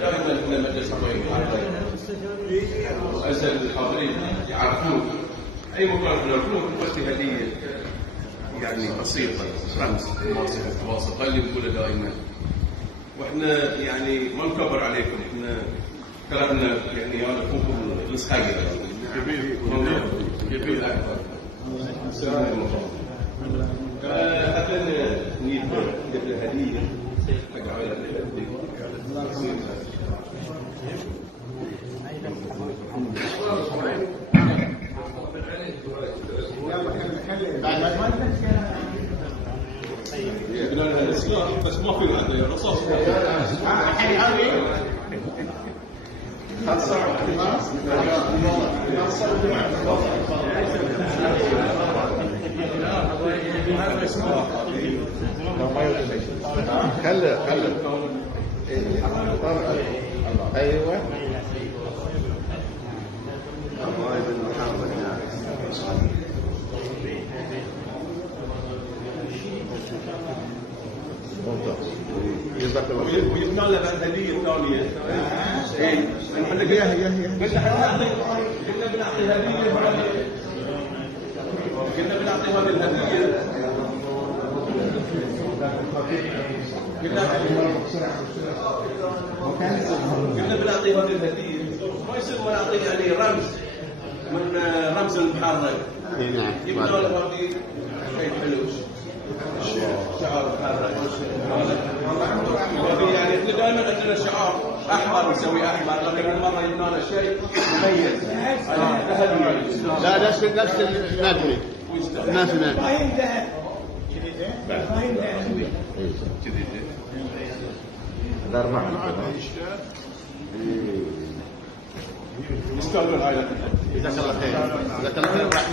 دائما احنا مجلس اسال الحاضرين يعرفون اي مكان يعرفون بس هديه يعني بسيطه رمز مواصفه اللي بنقولها دائما. واحنا يعني ما نكبر عليكم، احنا كلامنا يعني هذا فوق الصغير جميل اكثر. حتى نريد قبل هديه حق عائله بس ما في عندنا رصاص. خلي ايوه الله بن محمد. جزاك الله خير. وجبنا له بعد هديه ثانيه. اي قلنا بنعطي هديه. قلنا بنعطي هذه الهديه. قلنا بنعطي هذه الهديه. ما يصير ما نعطي يعني رمز من رمز المحرك. اي نعم. جبنا له هذه شيء حلو. شعار محرك. يعني احنا دائما عندنا شعار احمر نسوي احمر، لكن المره جبنا له شيء مميز. لا نفس النادري. نفس النادري. فاين ذهب فاين ذهب هذا 4 يستاهلون هاي. جزاك الله خير. جزاك الله خير.